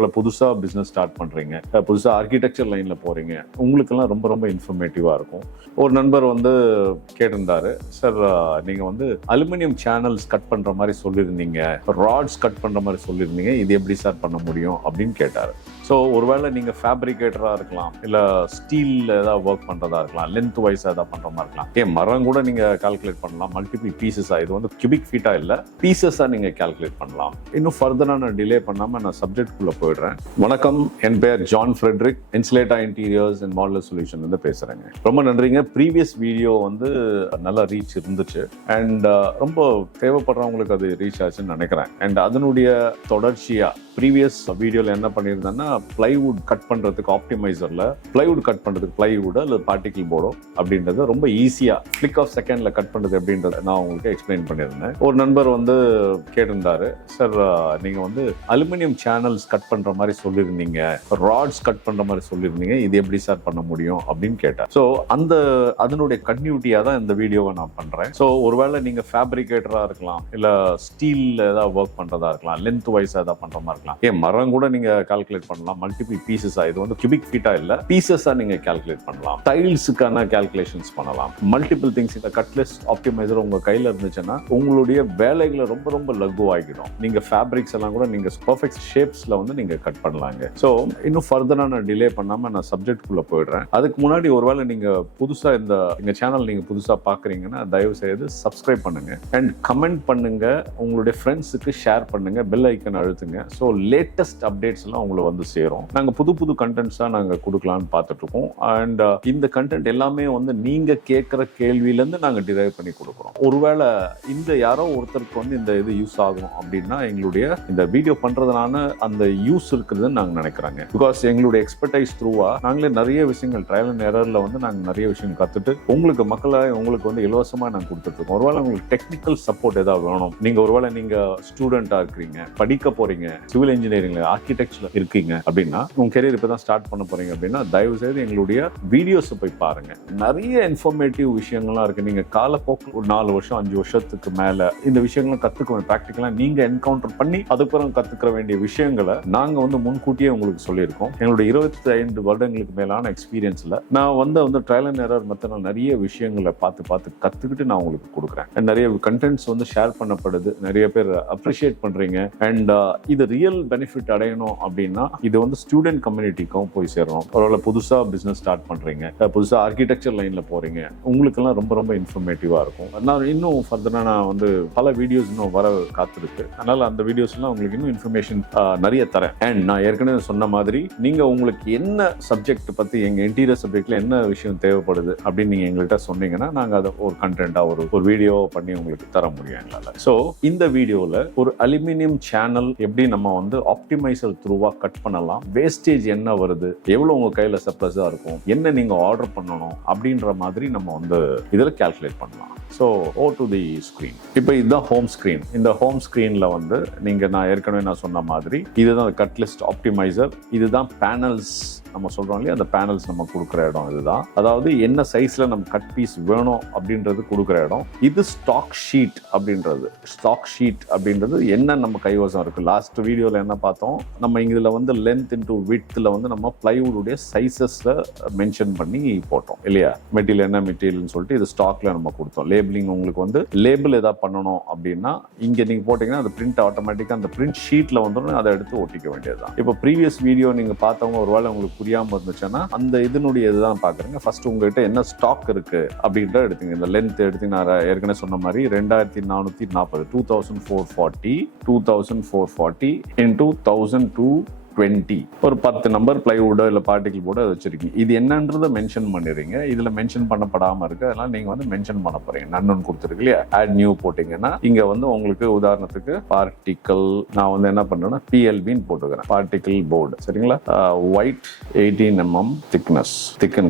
ஒருவேளை புதுசாக business start பண்ணுறீங்க, புதுசாக ஆர்கிடெக்சர் லைனில் போகிறீங்க, உங்களுக்கெல்லாம் ரொம்ப ரொம்ப இன்ஃபர்மேட்டிவாக இருக்கும். ஒரு நண்பர் வந்து கேட்டிருந்தாரு, சார் நீங்கள் வந்து அலுமினியம் சேனல்ஸ் கட் பண்ணுற மாதிரி சொல்லியிருந்தீங்க, ராட்ஸ் கட் பண்ணுற மாதிரி சொல்லியிருந்தீங்க, இது எப்படி சார் பண்ண முடியும் அப்படின்னு கேட்டார். ஸோ ஒருவேளை நீங்கள் ஃபேப்ரிகேட்டராக இருக்கலாம், இல்லை ஸ்டீலில் ஏதாவது ஒர்க் பண்ணுறதா இருக்கலாம், லென்த் வைஸ் ஏதாவது பண்ணுற மாதிரி இருக்கலாம். மரம் கூட நீங்கள் கால்குலேட் பண்ணலாம், மல்டிபிள் பீசஸாக. இது வந்து கியூபிக் ஃபீட்டாக இல்லை, பீசஸாக நீங்கள் கால்குலேட் பண்ணலாம். இன்னும் ஃபர்தராக நான் டிலே பண்ணாமல் நான் சப்ஜெக்ட்குள்ளே போயிடுறேன். வணக்கம், என் பேர் John Frederick, Insulata interiors and modular solution வந்து பேசுகிறேங்க. ரொம்ப நன்றிங்க. ப்ரீவியஸ் வீடியோ வந்து நல்லா ரீச் இருந்துச்சு அண்ட் ரொம்ப தேவைப்படுறவங்களுக்கு அது ரீச் ஆச்சுன்னு நினைக்கிறேன். அண்ட் அதனுடைய தொடர்ச்சியாக ப்ரீவியஸ் வீடியோவில் என்ன பண்ணியிருந்தேன்னா, பிளைவுட் கட் பண்ணுறதுக்கு ஆப்டிமைசரில் பிளைவுட் கட் பண்ணுறதுக்கு பிளைவுட் அல்லது பார்ட்டிகிள் போர்டோ அப்படின்றத ரொம்ப ஈஸியாக கிளிக் ஆஃப் செகண்டில் கட் பண்ணுறது அப்படின்றத நான் உங்களுக்கு எக்ஸ்பிளைன் பண்ணியிருந்தேன். ஒரு நண்பர் வந்து கேட்டிருந்தாரு, சார் நீங்கள் வந்து அலுமினியம் சேனல்ஸ் கட் பண்ணுற மாதிரி சொல்லியிருந்தீங்க, ராட்ஸ் கட் பண்ணுற மாதிரி சொல்லியிருந்தீங்க, இது எப்படி சார் பண்ண முடியும் அப்படின்னு கேட்டார். ஸோ அதனுடைய கன்டினியூட்டியாக தான் இந்த வீடியோவை நான் பண்ணுறேன். ஸோ ஒருவேளை நீங்கள் ஃபேப்ரிகேட்டராக இருக்கலாம், இல்லை ஸ்டீலில் ஏதாவது ஒர்க் பண்ணுறதா இருக்கலாம், லென்த் வைஸ் ஏதாவது பண்ணுற மாதிரி இருக்கலாம். மரம் கூட நீங்கள் கால்குலேட் பண்ணலாம், மல்டிபிள் பீசஸா. இது வந்து கியூபிக் ஃபீட்டா இல்ல, பீசஸா நீங்க கால்குலேட் பண்ணலாம். டைல்ஸுக்கான கால்குலேஷன்ஸ் பண்ணலாம். Multiple things. இந்த கட்லிஸ்ட் ஆப்டிமைசர் உங்க கையில இருந்துச்சுன்னா உங்களுடைய வேலைகளை ரொம்ப ரொம்ப லகுவாகிடும். நீங்க ஃபேப்ரிக்ஸ் எல்லாம் கூட நீங்க பெர்ஃபெக்ட் ஷேப்ஸ்ல வந்து நீங்க கட் பண்ணலாங்க. ஸோ இன்னும் ஃபர்தரா நான் டிலே பண்ணாம நான் சப்ஜெக்ட்குள்ள போயிடுறேன். அதுக்கு முன்னாடி ஒருவேளை நீங்க புதுசா எங்க சேனல் நீங்க புதுசா பாக்குறீங்கன்னா தயவு செய்து சப்ஸ்கிரைப் பண்ணுங்க அண்ட் கமெண்ட் பண்ணுங்க, உங்களுடைய ஃப்ரெண்ட்ஸுக்கு ஷேர் பண்ணுங்க, பெல் ஐக்கன் அழுத்துங்க. ஸோ லேட்டஸ்ட் அப்டேட்ஸ் எல்லாம் உங்களுக்கு வந்து சேரும். நாங்க புது புது கண்டென்ட்ஸா நாங்க கொடுக்கலாம்னு பார்த்துட்டு இருக்கோம். அண்ட் இந்த கண்டென்ட் எல்லாமே வந்து நீங்க கேட்கிற கேள்வியில இருந்து நாங்க டிரைவ் பண்ணி கொடுக்குறோம். ஒருவேளை இந்த யாரோ ஒருத்தருக்கு வந்து இந்த இது யூஸ் ஆகும் அப்படின்னா எங்களுடைய இந்த வீடியோ பண்றதுனால அந்த யூஸ் இருக்குதுன்னு நாங்க நினைக்கிறாங்க. பிகாஸ் எங்களுடைய எக்ஸ்பர்டைஸ் த்ரூவா நாங்களே நிறைய விஷயங்கள் ட்ரையல் அண்ட் எரர்ல வந்து நாங்க நிறைய விஷயம் கத்துட்டு உங்களுக்கு உங்களுக்கு வந்து இலவசமா நாங்க கொடுத்துட்டு இருக்கோம். ஒருவேளை உங்களுக்கு டெக்னிக்கல் சப்போர்ட் ஏதாவது வேணும், ஒருவேளை நீங்க ஸ்டூடெண்டா இருக்கிறீங்க, படிக்க போறீங்க, சிவில் இன்ஜினியரிங்ல ஆர்கிடெக்சர்ல இருக்கீங்க அப்படின்னா, உங்க கெரியர் இப்பதான் ஸ்டார்ட் பண்ண போறீங்க அப்படின்னா தயவு செய்து எங்களுடைய வீடியோஸ் போய் பாருங்க. நிறைய இன்ஃபர்மேட்டிவ் விஷயங்கள்லாம் இருக்கு. நீங்க காலப்போக்கு ஒரு 4 வருஷம் 5 வருஷத்துக்கு மேல இந்த விஷயங்களும் கத்துக்க ப்ராக்டிக்கலா நீங்க என்கவுண்டர் பண்ணி அதுக்கப்புறம் கத்துக்கிற வேண்டிய விஷயங்களை நாங்க வந்து முன்கூட்டியே உங்களுக்கு சொல்லியிருக்கோம். எங்களுடைய 25 வருடங்களுக்கு மேலான எக்ஸ்பீரியன்ஸ்ல நான் வந்து ட்ரையல் அண்ட் எரர் மெத்தட் நிறைய விஷயங்களை பார்த்து கத்துக்கிட்டு நான் உங்களுக்கு கொடுக்குறேன். நிறைய கண்டென்ட்ஸ் வந்து ஷேர் பண்ணப்படுது, நிறைய பேர் அப்ரிஷியேட் பண்றீங்க. அண்ட் இது ரியல் பெனிஃபிட் அடையணும் அப்படின்னா இது வந்து ஸ்டூடெண்ட் கம்யூனிட்டிக்கும் போய் சேரணும். ஒருவேளை புதுசா பிசினஸ் ஸ்டார்ட் பண்றீங்க, புதுசா ஆர்கிடெக்சர் லைன்ல போறீங்க, உங்களுக்கெல்லாம் ரொம்ப ரொம்ப இன்ஃபர்மேட்டிவா இருக்கும். நான் இன்னும் ஃபர்தரா நான் வந்து பல வீடியோஸ் இன்னும் வர காத்திருக்கு. அதனால அந்த வீடியோஸ் எல்லாம் உங்களுக்கு இன்னும் இன்ஃபர்மேஷன் நிறைய தரேன். அண்ட் நான் ஏற்கனவே சொன்ன மாதிரி நீங்க உங்களுக்கு என்ன சப்ஜெக்ட் பத்தி, எங்க இன்டீரியர் சப்ஜெக்ட்ல என்ன விஷயம் தேவைப்படுது அப்படின்னு நீங்க எங்கள்கிட்ட சொன்னீங்கன்னா நாங்க அதை ஒரு கண்டென்ட்டா ஒரு வீடியோ பண்ணி உங்களுக்கு தர முடியும் எங்களால. ஸோ இந்த வீடியோல ஒரு அலுமினியம் சேனல் எப்படி நம்ம வந்து ஆப்டிமைசர் த்ரூவா கட் பண்ணலாம், வேஸ்டேஜ் என்ன வருது, எவ்வளவு உங்க கையில சப்ளஸா இருக்கும், என்ன நீங்க ஆர்டர் பண்ணணும் அப்படின்ற மாதிரி நம்ம வந்து இதில் கால்குலேட் பண்ணலாம். So go to the screen. இப்போ இதுதான் ஹோம் ஸ்கிரீன். இந்த ஹோம் ஸ்கிரீன்ல வந்து நான் ஏற்கனவே சொன்ன மாதிரி இதுதான் கட்லிஸ்ட் ஆப்டிமைசர். இதுதான் பேனல்ஸ் நம்ம சொல்றோம் இல்லையா, அந்த பேனல்ஸ் நம்ம கொடுக்குற இடம் இதுதான். அதாவது என்ன சைஸ்ல நம்ம கட் பீஸ் வேணும் அப்படின்றது கொடுக்குற இடம். இது ஸ்டாக் ஷீட் அப்படின்றது. ஸ்டாக் ஷீட் அப்படின்றது என்ன நம்ம கைவசம் இருக்கு. லாஸ்ட் வீடியோல என்ன பார்த்தோம், நம்ம இதுல வந்து லென்த் இன்டு விட்த்ல வந்து நம்ம பிளைவுடைய சைசஸ்ல மென்ஷன் பண்ணி போட்டோம் இல்லையா. மெட்டீரியல் என்ன மெட்டீரியல்னு சொல்லிட்டு இது ஸ்டாக்ல நம்ம கொடுத்தோம். லேபிளிங் உங்களுக்கு வந்து லேபிள் ஏதாவது பண்ணணும் அப்படின்னா இங்க நீங்க போட்டீங்கன்னா அந்த பிரிண்ட் ஆட்டோமேட்டிக்கா அந்த பிரிண்ட் ஷீட்ல வந்துடும், அதை எடுத்து ஒட்டிக்க வேண்டியதுதான். இப்போ ப்ரீவியஸ் வீடியோ நீங்க பார்த்தவங்க ஒருவேளை உங்களுக்கு புரியாம இருந்துச்சுன்னா அந்த இதனுடைய இதுதான் பாக்குறீங்க. ஃபர்ஸ்ட் உங்ககிட்ட என்ன ஸ்டாக் இருக்கு அப்படின்ற எடுத்தீங்க. இந்த லென்த் எடுத்து நான் ஏற்கனவே சொன்ன மாதிரி 2440 2440 into 1220 ஒரு 10 நம்பர் பிளைவுட் இல்ல பார்ட்டிகிள் போர்டு அதை வச்சிருக்கீங்க. இது என்னன்றதை மென்ஷன் பண்ணிடுறீங்க. இதுல மென்ஷன் பண்ணப்படாம இருக்கு, அதனால நீங்க வந்து மென்ஷன் பண்ண போறீங்க. நன்னு கொடுத்துருக்கு இல்லையா, ஆட் நியூ போட்டீங்கன்னா இங்க வந்து உங்களுக்கு உதாரணத்துக்கு பார்ட்டிகிள் நான் வந்து என்ன பண்றேன்னா PLBன்னு போட்டுக்கிறேன். பார்ட்டிகிள் போர்டு சரிங்களா, ஒயிட் 18 mm திக்னஸ்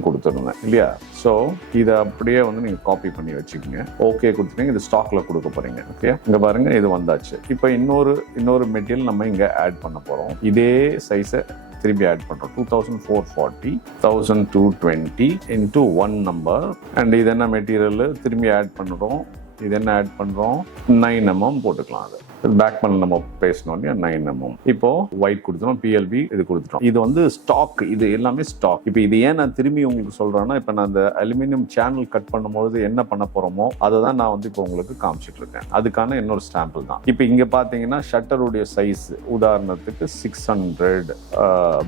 கொடுத்துருந்தேன் இல்லையா. ஸோ இதை அப்படியே வந்து நீங்க காப்பி பண்ணி வச்சுக்கோங்க. ஓகே கொடுத்துட்டீங்க. இது ஸ்டாக்ல கொடுக்க போறீங்க. ஓகே இங்க பாருங்க இது வந்தாச்சு. இப்போ இன்னொரு மெட்டீரியல் நம்ம இங்க ஆட் பண்ண போறோம். இதே சைஸை திரும்பி ஆட் பண்றோம். 2440 1220 into 1 நம்பர். அண்ட் இது என்ன மெட்டீரியல் திரும்பி ஆட் பண்றோம். இது என்ன ஆட் பண்றோம் 9 mm போட்டுக்கலாம். அது பேக் பேனல் நம்ம பேசணும் 9mm. இப்போ ஒயிட் கொடுத்துட்டோம், பிஎல்பி இது கொடுத்துட்டோம். இது வந்து ஸ்டாக், இது எல்லாமே ஸ்டாக். இப்போ இது ஏன் நான் திரும்பி உங்களுக்கு சொல்றேன்னா, இப்போ நான் அந்த அலுமினியம் சேனல் கட் பண்ணும்போது என்ன பண்ண போறோமோ அதை தான் நான் வந்து இப்போ உங்களுக்கு காமிச்சிட்டு இருக்கேன். அதுக்கான இன்னொரு ஸ்டாம்பிள் தான். இப்போ இங்க பாத்தீங்கன்னா ஷட்டருடைய சைஸ் உதாரணத்துக்கு 600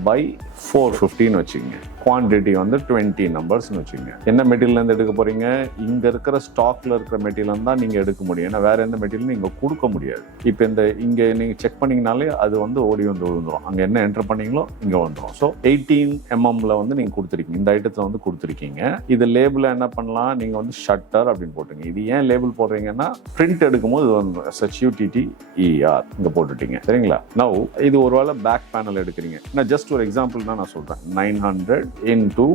by 450 வச்சுக்கோங்க. குவான்டிட்டி வந்து 20 நம்பர்ஸ்னு வச்சுக்கோங்க. என்ன மெட்டீரியல் இருந்து எடுக்க போறீங்க? இங்க இருக்கிற ஸ்டாக்ல இருக்கிற மெட்டீரியல் தான் நீங்க எடுக்க முடியும். ஏன்னா வேற எந்த மெட்டீரியல் நீங்க கொடுக்க முடியாது. இப்போ இங்க நீங்க செக் பண்ணீங்கனாலே அது வந்து ஓடி வந்து விழுந்துரும். அங்க என்ன என்டர் பண்ணீங்களோ இங்க வந்துடும். ஸோ 18mm வந்து நீங்க கொடுத்துருக்கீங்க, இந்த ஐட்டத்துல வந்து கொடுத்துருக்கீங்க. இது லேபிள் என்ன பண்ணலாம், நீங்க வந்து ஷட்டர் அப்படின்னு போட்டுங்க. இது ஏன் லேபிள் போடுறீங்கன்னா பிரிண்ட் எடுக்கும்போது இது வந்து SHUTTER இங்க போட்டுட்டீங்க, சரிங்களா? நவ் இது ஒருவேளை பேக் பேனல் எடுக்கிறீங்க. நான் ஜஸ்ட் ஒரு எக்ஸாம்பிள் தான் நான் சொல்றேன். 900 into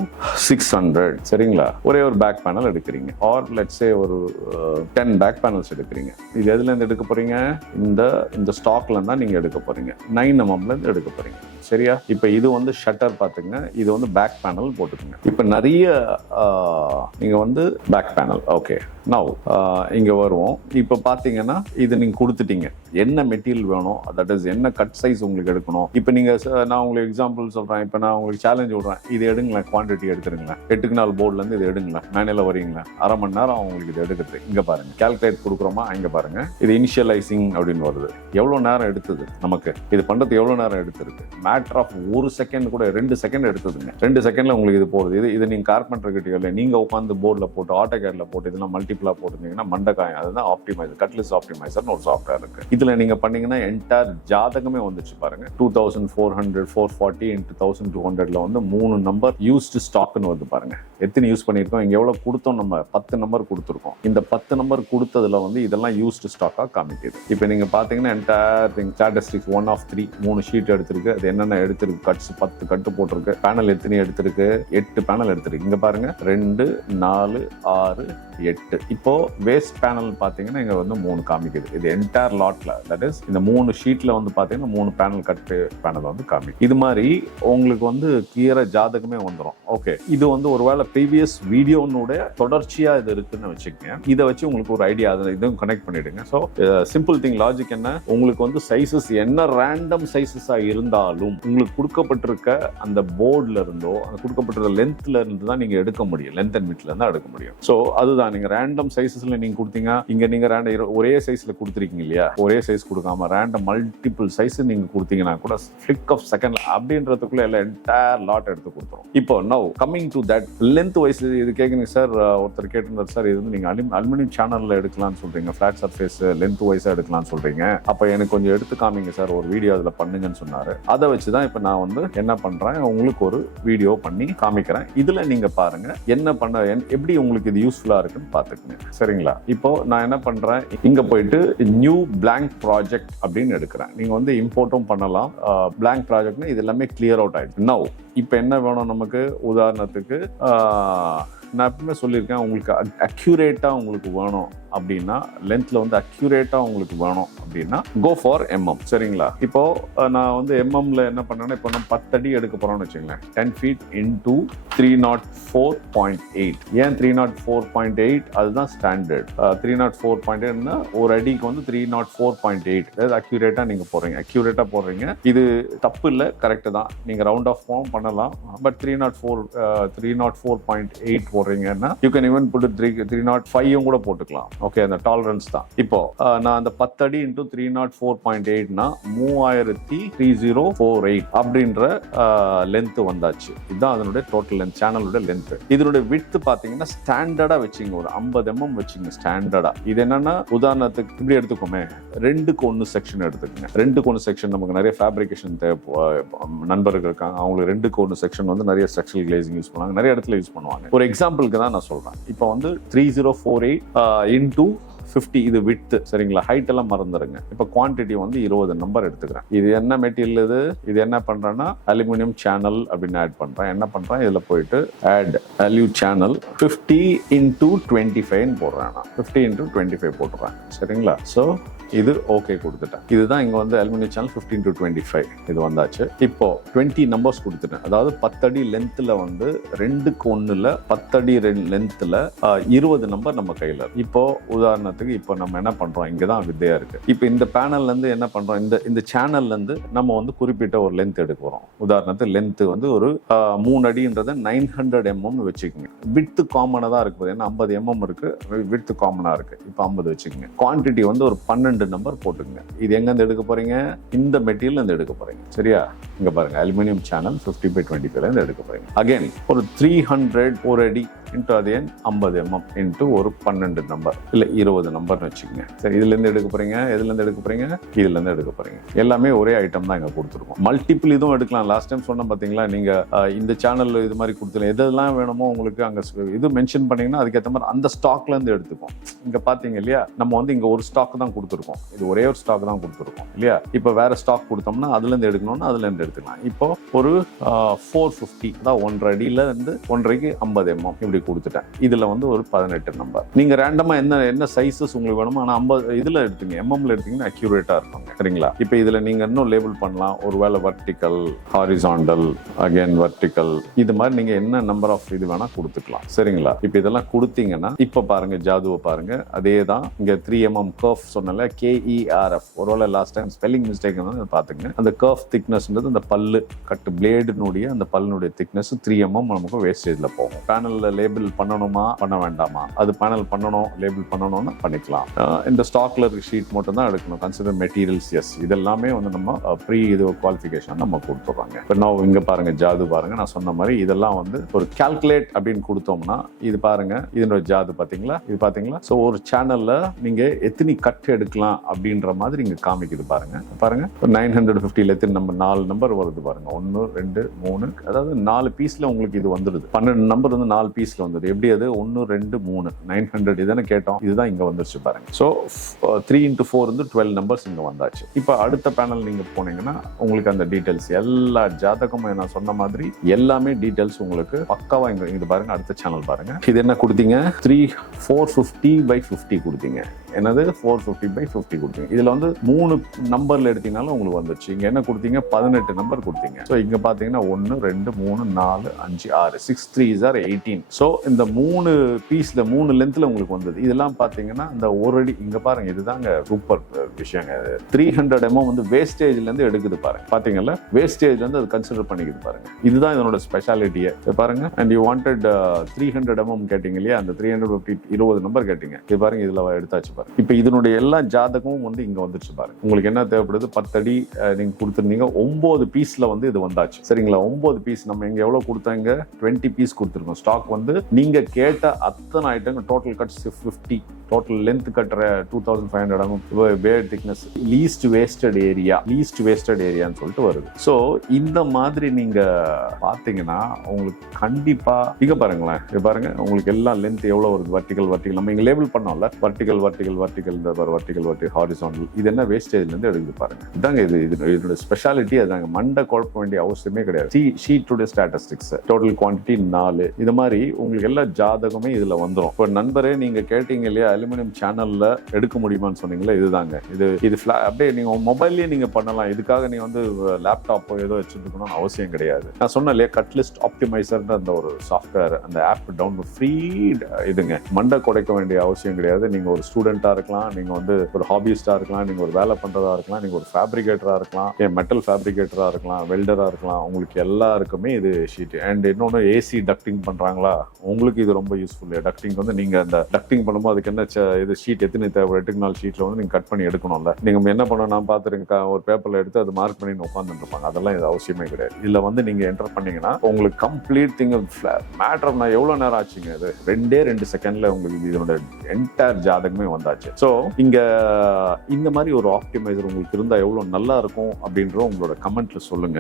600, சரிங்களா? ஒரே ஒரு பேக் பேனல் எடுக்கிறீங்க. ஆர் லெட்ஸ் சே ஒரு 10 பேக் பேனல்ஸ் எடுக்கிறீங்க. இது எதுல இருந்து எடுக்க போறீங்க? இந்த ஸ்டாக்ல இருந்தா நீங்க எடுக்க போறீங்க. 9mm இருந்து எடுக்க போறீங்க, சரியா? இப்ப இது வந்து ஷட்டர் பாத்துங்க, இது வந்து பேக் பேனல் போட்டுக்கோங்க. இப்ப நிறைய நீங்க வந்து பேக் பேனல், ஓகே. நவ் இங்க வருவோம். இப்ப பாத்தீங்கன்னா இது நீங்க கொடுத்துட்டீங்க, என்ன மெட்டீரியல் வேணும், தட் இஸ் என்ன கட் சைஸ் உங்களுக்கு எடுக்கணும். இப்ப நீங்க நான் உங்களுக்கு எக்ஸாம்பிள் சொல்றேன். இப்ப நான் உங்களுக்கு சேலஞ்ச் விடுறேன், இது எடுங்களேன், குவான்டிட்டி எடுத்துருங்களேன், 8 நாள் போர்ட்ல இருந்து இது எடுங்களேன், மேனுவல வரீங்களா, அரை மணி நேரம் உங்களுக்கு இது எடுக்கிறது. இங்க பாருங்க, கால்குலேட் கொடுக்குறோமா, இங்க பாருங்க, இது இனிஷியலைசிங் அப்படின்னு வருது. எவ்வளவு நேரம் எடுத்தது நமக்கு இது பண்றது, எவ்வளவு நேரம் எடுத்திருக்கு? மேட்டர் ஆஃப் 1 செகண்ட் கூட 2 செகண்ட் எடுத்ததுங்க. 2 செகண்ட்ல உங்களுக்கு இது போடுது. இது நீங்க கார்பெண்டர் கிட்ட இல்லை, நீங்க உட்காந்து போர்ட்ல போட்டு ஆட்டோகேட்ல போட்டு இதெல்லாம் மல்டிபிளா போட்டுருந்தீங்கன்னா மண்டக்காயம். அதுதான் ஆப்டிமைசர், கட்லிஸ்ட் ஆப்டிமைசர்னு ஒரு சாஃப்ட்வேர் இருக்கு. இதுல நீங்க பண்ணீங்கன்னா என்டையர் ஜாதகமே வந்துச்சு பாருங்க. 2400 440 into 1200ல வந்து 3 நம்பர் யூஸ்டு ஸ்டாக்னு வருது பாருங்க. எத்தனை யூஸ் பண்ணியிருக்கோம், இங்க எவ்வளவு கொடுத்தோம், நம்ம 10 நம்பர் கொடுத்துருக்கோம். இந்த 10 நம்பர் கொடுத்ததுல வந்து இதெல்லாம் யூஸ்டு ஸ்டாக்கா காமிக்குது. இப்போ நீங்க பாத்தீங்கன்னா entire thing statistics 1 of 3 3 sheet எடுத்திருக்கு. அது என்னென்ன எடுத்திருக்கு, கட்ஸ் 10 கட்டு போட்டிருக்கு. பேனல் எத்தனை எடுத்திருக்கு? 8 பேனல் எடுத்திருக்கு. இங்க பாருங்க 2 4 6 8. இப்போ வேஸ்ட் பேனல் பாத்தீங்கன்னா இங்க வந்து 3 காமிக்குது. இது என்டையர் லாட்ல, தட் இஸ் இந்த 3 ஷீட்ல வந்து பாத்தீங்கன்னா 3 பேனல் கட் பேனல் வந்து காமிக்கும். இது மாதிரி உங்களுக்கு வந்து கிளியரா ஜாதகமே வந்துடும். ஓகே, இது வந்து ஒருவேளை ப்ரீவியஸ் வீடியோனுடைய தொடர்ச்சியா இது இருக்குன்னு வச்சுக்கோங்க. இதை வச்சு உங்களுக்கு ஒரு ஐடியா இதுவும் கனெக்ட் பண்ணிடுங்க. ஸோ சிம்பிள் திங் லாஜிக் என்ன, உங்களுக்கு வந்து சைசஸ் என்ன ரேண்டம் சைசஸா இருந்தாலும் உங்களுக்கு கொடுக்கப்பட்டிருக்க அந்த போர்ட்ல இருந்தோ அந்த கொடுக்கப்பட்டிருக்க லென்த்ல இருந்து தான் நீங்க எடுக்க முடியும். லென்த் அண்ட் விட்ல இருந்தா எடுக்க முடியும். ஸோ அதுதான் நீங்க ரேண்டம் சைசஸ்ல நீங்க கொடுத்தீங்க. இங்க நீங்க ரேண்டம் ஒரே சைஸ்ல கொடுத்துருக்கீங்க இல்லையா, ஒரே சைஸ் கொடுக்காம ரேண்டம் மல்டிபிள் சைஸ் நீங்க கொடுத்தீங்கன்னா கூட ஃபிளிக் ஆஃப் செகண்ட் அப்படின்றதுக்குள்ள எல்லாம் என்டையர் லாட் எடுத்து கொடுத்துரும். இப்போ now coming to that length wise இது கேட்குறீங்க சார். ஒருத்தர் கேட்டிருந்தார், சார் இது வந்து நீங்க அலுமினியம் சேனல்ல எடுக்கலாம்னு சொல்றீங்க, ஃபிளாட் சர்ஃபேஸ் லென்த் வைஸா எடுக்கலாம்னு சொல்றீங்க, அப்ப எனக்கு கொஞ்சம் எடுத்து காமிங்க சார், ஒரு வீடியோ அதுல பண்ணுங்கன்னு சொன்னாரு. அதை வச்சுதான் இப்ப நான் வந்து என்ன பண்றேன், உங்களுக்கு ஒரு வீடியோ பண்ணி காமிக்கிறேன். இதுல நீங்க பாருங்க என்ன பண்ண, எப்படி உங்களுக்கு இது யூஸ்ஃபுல்லா இருக்குன்னு பாத்துக்கங்க, சரிங்களா? இப்போ நான் என்ன பண்றேன், இங்க போயிட்டு நியூ பிளாங்க் ப்ராஜெக்ட் அப்படின்னு எடுக்கிறேன். நீங்க வந்து இம்போர்ட்டும் பண்ணலாம். பிளாங்க் ப்ராஜெக்ட்னா இது எல்லாமே கிளியர் அவுட் ஆயிடுச்சு. நவ் இப்போ என்ன வேணும் நமக்கு, உதாரணத்துக்கு நான் எப்பவுமே சொல்லியிருக்கேன், உங்களுக்கு அக்யூரேட்டா உங்களுக்கு வேணும் அப்படின்னா, லென்த்ல வந்து அக்யூரேட்டா உங்களுக்கு வேணும் அப்படின்னா கோ ஃபார் mm, சரிங்களா? இப்போ நான் வந்து mmல என்ன பண்ணேன்னா, இப்போ நம்ம 10 அடி எடுக்க போறோம்னு வச்சுங்களேன். 10 feet into 304.8. ஏன் 304.8? அதுதான் ஸ்டாண்டர்ட். 304.8னா ஒரு அடிக்கு வந்து 304.8. அதாவது அக்யூரேட்டா நீங்க போடுறீங்க, அக்யூரேட்டா போடுறீங்க. இது தப்பு இல்லை, கரெக்ட் தான். நீங்க ரவுண்ட் ஆஃப் ஃபார்ம் பண்ணலாம். பட் 304.8 போடுறீங்கன்னா யூ கேன் ஈவன் புட் 305 கூட போட்டுக்கலாம். ஓகே, அந்த டாலரன்ஸ் தான். இப்போ நான் அந்த 10 அடி into 304.8னா 3048 அப்படின்ற லென்த் வந்தாச்சு. இதுதான் அதனுடைய டோட்டல் லென்த், சேனலோட லென்த். இதனுடைய விட்த் பாத்தீங்கன்னா ஸ்டாண்டர்டா வச்சுங்க, ஒரு 50 mm வச்சுங்க ஸ்டாண்டர்டா. இது என்னன்னா, உதாரணத்துக்கு இப்படி எடுத்துக்கோமே, 2க்கு 1 செக்ஷன் எடுத்துக்கோங்க. 2க்கு 1 செக்ஷன் நமக்கு நிறைய ஃபேப்ரிகேஷன் நண்பர்கள் இருக்காங்க, அவங்களுக்கு 2க்கு 1 செக்ஷன் வந்து நிறைய ஸ்ட்ரக்சரல் கிளேசிங் யூஸ் பண்ணுவாங்க, நிறைய இடத்துல யூஸ் பண்ணுவாங்க. ஒரு எக்ஸாம்பிளுக்கு தான் நான் சொல்றேன். இப்போ வந்து 3048 into 50 இது விட்த், சரிங்களா? ஹைட் எல்லாம் மறந்துருங்க. இப்போ குவான்டிட்டி வந்து 20 நம்பர் எடுத்துக்கிறேன். இது என்ன மெட்டீரியல், இது என்ன பண்றேன்னா அலுமினியம் சேனல் அப்படின்னு ஆட் பண்றேன். என்ன பண்றேன், இதுல போயிட்டு ஆட் அலு சேனல் 50 into 25 போடுறேன். நான் 50 into 25 போட்டுறேன், சரிங்களா? ஸோ இது ஓகே கொடுத்துட்டேன். இதுதான் இங்க வந்து அலுமினியம் சேனல் 15 to 25 இது வந்தாச்சு. இப்போ 20 நம்பர்ஸ் கொடுத்துட்டேன். அதாவது 10 அடி லென்த்ல வந்து 2:1 10 அடி லென்த்ல 20 நம்பர் நம்ம கையில. இப்போ உதாரணத்துக்கு இப்போ நம்ம என்ன பண்றோம், இங்கதான் வித்தையா இருக்கு. இப்போ இந்த பேனல்ல இருந்து என்ன பண்றோம், இந்த சேனல்ல இருந்து நம்ம வந்து குறிப்பிட்ட ஒரு லென்த் எடுக்கிறோம். உதாரணத்துக்கு லென்த் வந்து ஒரு 3 அடின்றத 900 mm வச்சுக்கோங்க. விட்த் காமனா தான் இருக்கு, ஏன்னா 50 mm இருக்கு, விட்த் காமனா இருக்கு. இப்போ 50 வச்சுக்கோங்க. குவான்டிட்டி வந்து ஒரு 12 நம்பர் போட்டுங்க. இது எங்க இருந்து எடுக்க போறீங்க, இந்த மெட்டீரியல் இருந்து எடுக்க போறீங்க. சரியா, இங்க பாருங்க அலுமினியம் சேனல் 50/25 இருந்து எடுக்க போறீங்க. அகைன் ஒரு 300 ஒரு அடி இன்ட்டு அது 50 mm இன்ட்டு ஒரு 12 நம்பர் இல்ல 20 நம்பர்னு வச்சுக்கோங்க. சரி, இதுல இருந்து எடுக்க போறீங்க, எதுல இருந்து எடுக்க போறீங்க, இதுல இருந்து எடுக்க போறீங்க. எல்லாமே ஒரே ஐட்டம் தான் இங்க கொடுத்துருக்கோம். மல்டிபிள் இதுவும் எடுக்கலாம். லாஸ்ட் டைம் சொன்ன பாத்தீங்களா, நீங்க இந்த சேனல்ல இது மாதிரி கொடுத்துல எதெல்லாம் வேணுமோ உங்களுக்கு அங்க இது மென்ஷன் பண்ணீங்கன்னா அதுக்கேற்ற மாதிரி அந்த ஸ்டாக்ல இருந்து எடுத்துக்கும். இங்க பாத்தீங்க இல்லையா, நம்ம வந்து இங்க ஒரு ஸ்டாக் தான் கொடுத்துருக்கோம். இது ஒரே ஒரு ஸ்டாக் தான் கொடுத்துருக்கோம் இல்லையா. இப்ப வேற ஸ்டாக் கொடுத்தோம்னா அதுல இருந்து எடுக்கணும்னா அதுல இருந்து எடுத்துக்கலாம். இப்போ ஒரு 450 அதான் 1.5 அடியில இருந்து 1.5க்கு 50 mm இப்படி கொடுத்துட்டேன். இதுல வந்து ஒரு 18 நம்பர். நீங்க ரேண்டமா என்ன சைஸஸ் உங்களுக்கு வேணுமோ, ஆனா 50 இதுல எடுத்துங்க, எம்எம்ல எடுத்தீங்கன்னா அக்யூரேட்டா இருக்கும். சரிங்களா. இப்போ இதுல நீங்க இன்னும் லேபிள் பண்ணலாம். ஒருவேளை வெர்டிகல், ஹாரிசாண்டல், அகைன் வெர்டிகல், இது மாதிரி நீங்க என்ன நம்பர் ஆஃப் இது வேணா கொடுத்துக்கலாம். சரிங்களா. இப்போ இதெல்லாம் கொடுத்தீங்கன்னா இப்ப பாருங்க ஜாதுவை பாருங்க. அதே தான் இங்க 3 mm கர்வ் சொன்னல, KERF. ஒருவேளை லாஸ்ட் டைம் ஸ்பெல்லிங் மிஸ்டேக் வந்து பாத்துங்க. அந்த கர்வ் திக்னஸ்ன்றது அந்த பல்லு கட்டு பிளேடுனுடைய அந்த பல்லுடைய திக்னஸ் 3 mm நமக்கு வேஸ்டேஜ்ல போகும். பேனல்ல லேபிள் பண்ணணுமா பண்ண வேண்டாமா, அது பேனல் பண்ணணும் லேபிள் பண்ணணும்னா பண்ணிக்கலாம். இந்த ஸ்டாக்ல இருக்க ஷீட் மட்டும் தான் எடுக்கணும். Consider materials. எஸ், இதெல்லாமே வந்து நம்ம ப்ரீ இது குவாலிஃபிகேஷன் நம்ம கொடுத்துறாங்க. இப்போ நான் இங்க பாருங்க ஜாது பாருங்க, நான் சொன்ன மாதிரி இதெல்லாம் வந்து ஒரு கால்குலேட் அப்படின்னு கொடுத்தோம்னா இது பாருங்க, இதனோட ஜாது பாத்தீங்களா, இது பாத்தீங்களா. ஸோ ஒரு சேனல்ல நீங்க எத்தனை கட் எடுக்கலாம் அப்படின்ற மாதிரி இங்க காமிக்குது பாருங்க. பாருங்க 950ல எத்தனை நம்பர், 4 நம்பர் வருது பாருங்க. 1 2 3, அதாவது 4 பீஸ்ல உங்களுக்கு இது வந்துடுது. 12 நம்பர் வந்து 4 பீஸ்ல வந்துடுது. எப்படி அது 1 2 3 900 இதானே கேட்டோம், இதுதான் இங்க வந்துருச்சு பாருங்க. ஸோ 3 into 4 வந்து 12 நம்பர்ஸ் இங்க வந்தாச்சு. இப்போ அடுத்த பேனல் நீங்க போனீங்கன்னா உங்களுக்கு அந்த டீடைல்ஸ் எல்லா ஜாதகமும் நான் சொன்ன மாதிரி எல்லாமே டீடைல்ஸ் உங்களுக்கு பக்காவா இங்க இது பாருங்க. அடுத்த சேனல் பாருங்க. இது என்ன கொடுத்தீங்க, 450/50 கொடுத்தீங்க. என்னது 450/50 கொடுத்தீங்க. இதுல வந்து 3 நம்பர்ல எடுத்தீங்கனாலும் உங்களுக்கு வந்துச்சு. இங்க என்ன கொடுத்தீங்க, 18 நம்பர் கொடுத்தீங்க. ஸோ இங்க பாத்தீங்கன்னா 1 2 3 4 5 6 6 3s are 18. ஸோ இந்த 3 பீஸ்ல 3 லென்த்ல உங்களுக்கு வந்தது. இதெல்லாம் பாத்தீங்கன்னா இந்த ஒரு அடி இங்க பாருங்க. இதுதாங்க சூப்பர் விஷயங்க. 300 mm வந்து வேஸ்டேஜ்ல இருந்து எடுக்குது பாருங்க. பாத்தீங்கல்ல, வேஸ்டேஜ்ல இருந்து அது கன்சிடர் பண்ணிக்குது பாருங்க. இதுதான் இதனோட ஸ்பெஷாலிட்டியே பாருங்க. அண்ட் யூ வாண்டட் 300 mm கேட்டீங்க இல்லையா, அந்த 350 20 நம்பர் கேட்டீங்க. இது பாருங்க, இதுல எடுத்தாச்சு பாருங்க. இப்ப இதனுடைய எல்லா ஜாதகமும் வந்து இங்க வந்துருச்சு பாருங்க. உங்களுக்கு என்ன தேவைப்படுது, 10 அடி நீங்க கொடுத்துருந்தீங்க, 9 பீஸ்ல வந்து இது வந்தாச்சு. சரிங்களா. 9 பீஸ் நம்ம இங்க எவ்வளவு கொடுத்தாங்க, 20 பீஸ் கொடுத்துருக்கோம். ஸ்டாக் வந்து நீங்க கேட்ட அத்தனை item total cuts 50, total length கட்டுற 2500 mm, பேர் திக்னஸ், லீஸ்ட் வேஸ்டட் ஏரியான்னு சொல்லிட்டு வருது. ஸோ இந்த மாதிரி நீங்க பாத்தீங்கன்னா உங்களுக்கு கண்டிப்பா இங்க பாருங்களேன். இது பாருங்க, உங்களுக்கு எல்லாம் லென்த் எவ்வளவு வருது, வர்டிகல் நம்ம இங்க லேபிள் பண்ணோம்ல, வர்டிகல் ஹாரிசாண்டல், இது என்ன வேஸ்டேஜ்ல இருந்து எடுக்குது பாருங்க. இதாங்க இதோட ஸ்பெஷாலிட்டி. அதாங்க, மண்டை குழப்ப வேண்டிய அவசியமே கிடையாது. ஷீட்டுடைய ஸ்டாட்டிஸ்டிக்ஸ், டோட்டல் குவான்டிட்டி 4, இது மாதிரி உங்களுக்கு எல்லா ஜாதகமே இதுல வந்துடும். இப்போ நண்பரே நீங்க கேட்டீங்க இல்லையா, அலுமினியம் சேனல்ல எடுக்க முடியுமான்னு சொன்னீங்களா, இதுதாங்க. இது அப்படியே நீங்க மொபைல்லயே நீங்க பண்ணலாம். இதுக்காக நீங்க வந்து லேப்டாப்போ ஏதோ வச்சிருக்கணும்னு அவசியம் கிடையாது. நான் சொன்னேன் இல்லையா, கட்லிஸ்ட் ஆப்டிமைசர்ன்ற அந்த ஒரு சாஃப்ட்வேர், அந்த ஆப் டவுன்லோட் ஃப்ரீ. இதுங்க மண்டை குடைக்க வேண்டிய அவசியம் கிடையாது. நீங்க ஒரு ஸ்டூடெண்டா இருக்கலாம், நீங்க வந்து ஒரு ஹாபிஸ்டா இருக்கலாம், நீங்க ஒரு வேலை பண்றதா இருக்கலாம், நீங்க ஒரு ஃபேப்ரிகேட்டரா இருக்கலாம், மெட்டல் ஃபேப்ரிகேட்டரா இருக்கலாம், வெல்டரா இருக்கலாம், உங்களுக்கு எல்லாருக்குமே இது ஷீட். அண்ட் இன்னொன்னு ஏசி டக்டிங் பண்றாங்களா, உங்களுக்கு இது ரொம்ப யூஸ்ஃபுல். டக்டிங் வந்து நீங்க அந்த டக்டிங் பண்ணும்போது அதுக்கு என்ன இது ஷீட் எத்தனை தேவை, 8 நாள் ஷீட்ல வந்து நீங்க கட் பண்ணி எடுக்கணும்ல. நீங்க என்ன பண்ணணும், நான் பார்த்துருக்கேன், ஒரு பேப்பர்ல எடுத்து அது மார்க் பண்ணி உட்காந்துட்டு இருப்பாங்க. அதெல்லாம் இது அவசியமே கிடையாது. இதுல வந்து நீங்க என்டர் பண்ணீங்கன்னா உங்களுக்கு கம்ப்ளீட் திங் மேட்டர். நான் எவ்வளவு நேரம் ஆச்சுங்க, இது 2 செகண்ட்ல உங்களுக்கு இதனோட என்டையர் ஜாதகமே வந்தாச்சு. ஸோ இங்க இந்த மாதிரி ஒரு ஆப்டிமைசர் உங்களுக்கு இருந்தா எவ்வளவு நல்லா இருக்கும் அப்படின்ற உங்களோட கமெண்ட்ல சொல்லுங்க.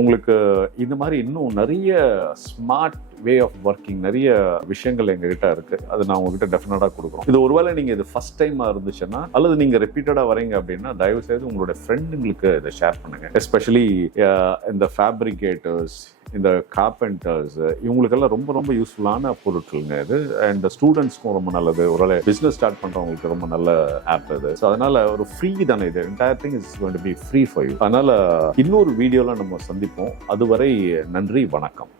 உங்களுக்கு இந்த மாதிரி இன்னும் நிறைய ஸ்மார்ட் வே ஆஃப் ஒர்க்கிங், நிறைய விஷயங்கள் எங்ககிட்ட இருக்கு. அது நான் உங்ககிட்ட டெஃபினட்டா கொடுக்குறோம். இது ஒருவேளை நீங்க இது ஃபர்ஸ்ட் டைமா இருந்துச்சுன்னா அல்லது நீங்க ரிப்பீட்டடா வரீங்க அப்படின்னா தயவு செய்து உங்களுடைய ஃப்ரெண்டுங்களுக்கு இதை ஷேர் பண்ணுங்க. எஸ்பெஷலி இந்த ஃபேப்ரிகேட்டர்ஸ், இந்த கார்பெண்டர்ஸ், இவங்களுக்கெல்லாம் ரொம்ப ரொம்ப யூஸ்ஃபுல்லான பொருட்களுங்க இது. அண்ட் ஸ்டூடெண்ட்ஸ்க்கும் ரொம்ப நல்லது. ஒரு பிஸ்னஸ் ஸ்டார்ட் பண்றவங்களுக்கு ரொம்ப நல்ல ஆப் இது. ஸோ அதனால ஒரு ஃப்ரீ தானே இது. Entire thing is going to be free for you. அதனால இன்னொரு வீடியோல நம்ம சந்திப்போம். அதுவரை நன்றி, வணக்கம்.